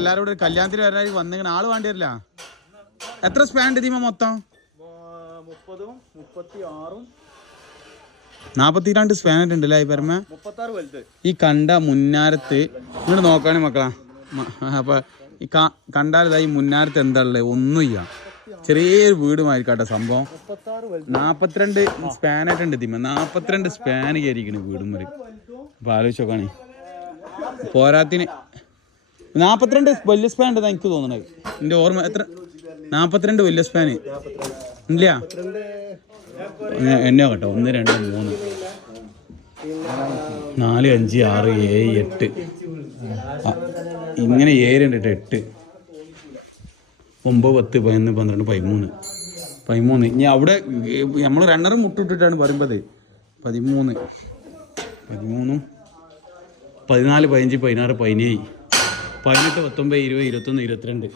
എല്ലാവരും കൂടെ കല്യാണത്തിന് വരാനായി വന്നിങ്ങനെ ആൾ വേണ്ടി വരില്ല. എത്ര സ്പാൻ ഉണ്ട് ഇതിമ മൊത്തം? മുപ്പതും മുപ്പത്തി ആറും നാപ്പത്തി രണ്ട് സ്പാൻ ഉണ്ട് അല്ലേ പരമ ഈ കണ്ട മുന്നാരത്ത് ഇങ്ങോട്ട് നോക്കാണേ മക്കളാ. അപ്പൊ ഈ ക- കണ്ടാൽ ഇതാ ഈ മുന്നാരത്ത് എന്താ ഉള്ളത് ഒന്നുമില്ല ചെറിയൊരു വീടുമായിരിക്കട്ടെ സംഭവം. നാപ്പത്തിരണ്ട് സ്പാനായിട്ടുണ്ട് ഇതിമ നാപ്പത്തിരണ്ട് സ്പാൻ കയറിയിരിക്കണ് വീടും വരെ അപ്പൊ ആലോചിച്ചോക്കാണേ പോരാത്തിന് നാപ്പത്തിരണ്ട് വലിയ സ്പാൻ ഉണ്ടെന്നാ എനിക്ക് തോന്നണത് എന്റെ ഓർമ്മ എത്ര? നാപ്പത്തിരണ്ട് വലിയ സ്പാന് ഇല്ല. എന്നെ കേട്ടോ. ഒന്ന് രണ്ട് മൂന്ന്. നാല് അഞ്ച് ആറ് ഏഴ് എട്ട്. ഇങ്ങനെ ഏഴ് രണ്ട് എട്ട് എട്ട്. ഒമ്പത് പത്ത് പതിനൊന്ന് പന്ത്രണ്ട് പതിമൂന്ന്. പതിമൂന്ന്. ഇനി അവിടെ നമ്മൾ രണ്ടര മുട്ടിട്ടിട്ടാണ് പറയുമ്പത്. പതിമൂന്ന്. പതിമൂന്നും. പതിനാല് പതിനഞ്ച് പതിനാറ് പതിനേഴ്. പതിനെട്ട് പത്തൊമ്പത് ഇരുപത് ഇരുപത്തൊന്ന് ഇരുപത്തിരണ്ട്.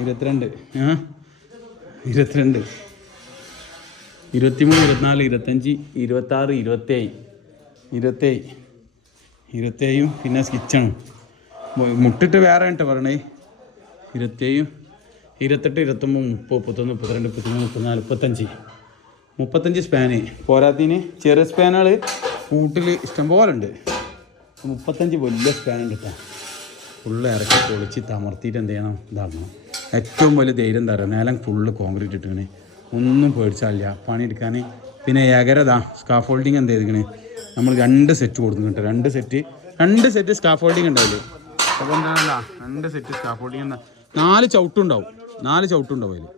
ഇരുപത്തിരണ്ട്. ആ? ഇരുപത്തിരണ്ട്. ഇരുപത്തിമൂന്ന് ഇരുപത്തിനാല് ഇരുപത്തഞ്ച് ഇരുപത്താറ് ഇരുപത്തേഴ് ഇരുപത്തേഴ് ഇരുപത്തേഴും പിന്നെ സ്കിച്ചാണ്. മുട്ടിട്ട് വേറെ കേട്ടോ പറയണേ. ഇരുപത്തേഴും ഇരുപത്തെട്ട് ഇരുപത്തൊമ്പത് മുപ്പത് മുപ്പത്തൊന്ന് മുപ്പത്തിരണ്ട് മുപ്പത്തിമൂന്ന് മുപ്പത്തിനാല് മുപ്പത്തഞ്ച്. മുപ്പത്തഞ്ച് സ്പാന്. പോരാത്തിന് ചെറിയ സ്പാനുകൾ കൂട്ടിൽ ഇഷ്ടംപോലെ ഉണ്ട് മുപ്പത്തഞ്ച് വലിയ സ്പാനുണ്ട് കേട്ടോ ഫുള്ള് ഇറക്കി പൊളിച്ച് തമർത്തിയിട്ട് എന്ത് ചെയ്യണം? ഇതാക്കണം. ഏറ്റവും വലിയ ധൈര്യം തരാം നേരം ഫുള്ള് കോൺക്രീറ്റ് ഇട്ടിക്കണേ ഒന്നും പേടിച്ചാലില്ല. പണിയെടുക്കാൻ പിന്നെ ഏകരതാ സ്കാഫ് ഹോൾഡിങ് എന്ത് ചെയ്തിക്കണേ നമ്മൾ രണ്ട് സെറ്റ് കൊടുക്കുന്നു കേട്ടോ. രണ്ട് സെറ്റ് രണ്ട് സെറ്റ് സ്കാഫ് ഹോൾഡിങ് ഉണ്ടാവില്ലേ അപ്പോൾ എന്താണല്ലോ രണ്ട് സെറ്റ് സ്കാഫ് ഹോൾഡിങ് എന്താ? നാല് ചവിട്ടുണ്ടാവും നാല് ചവിട്ടുണ്ടാവും അതിൽ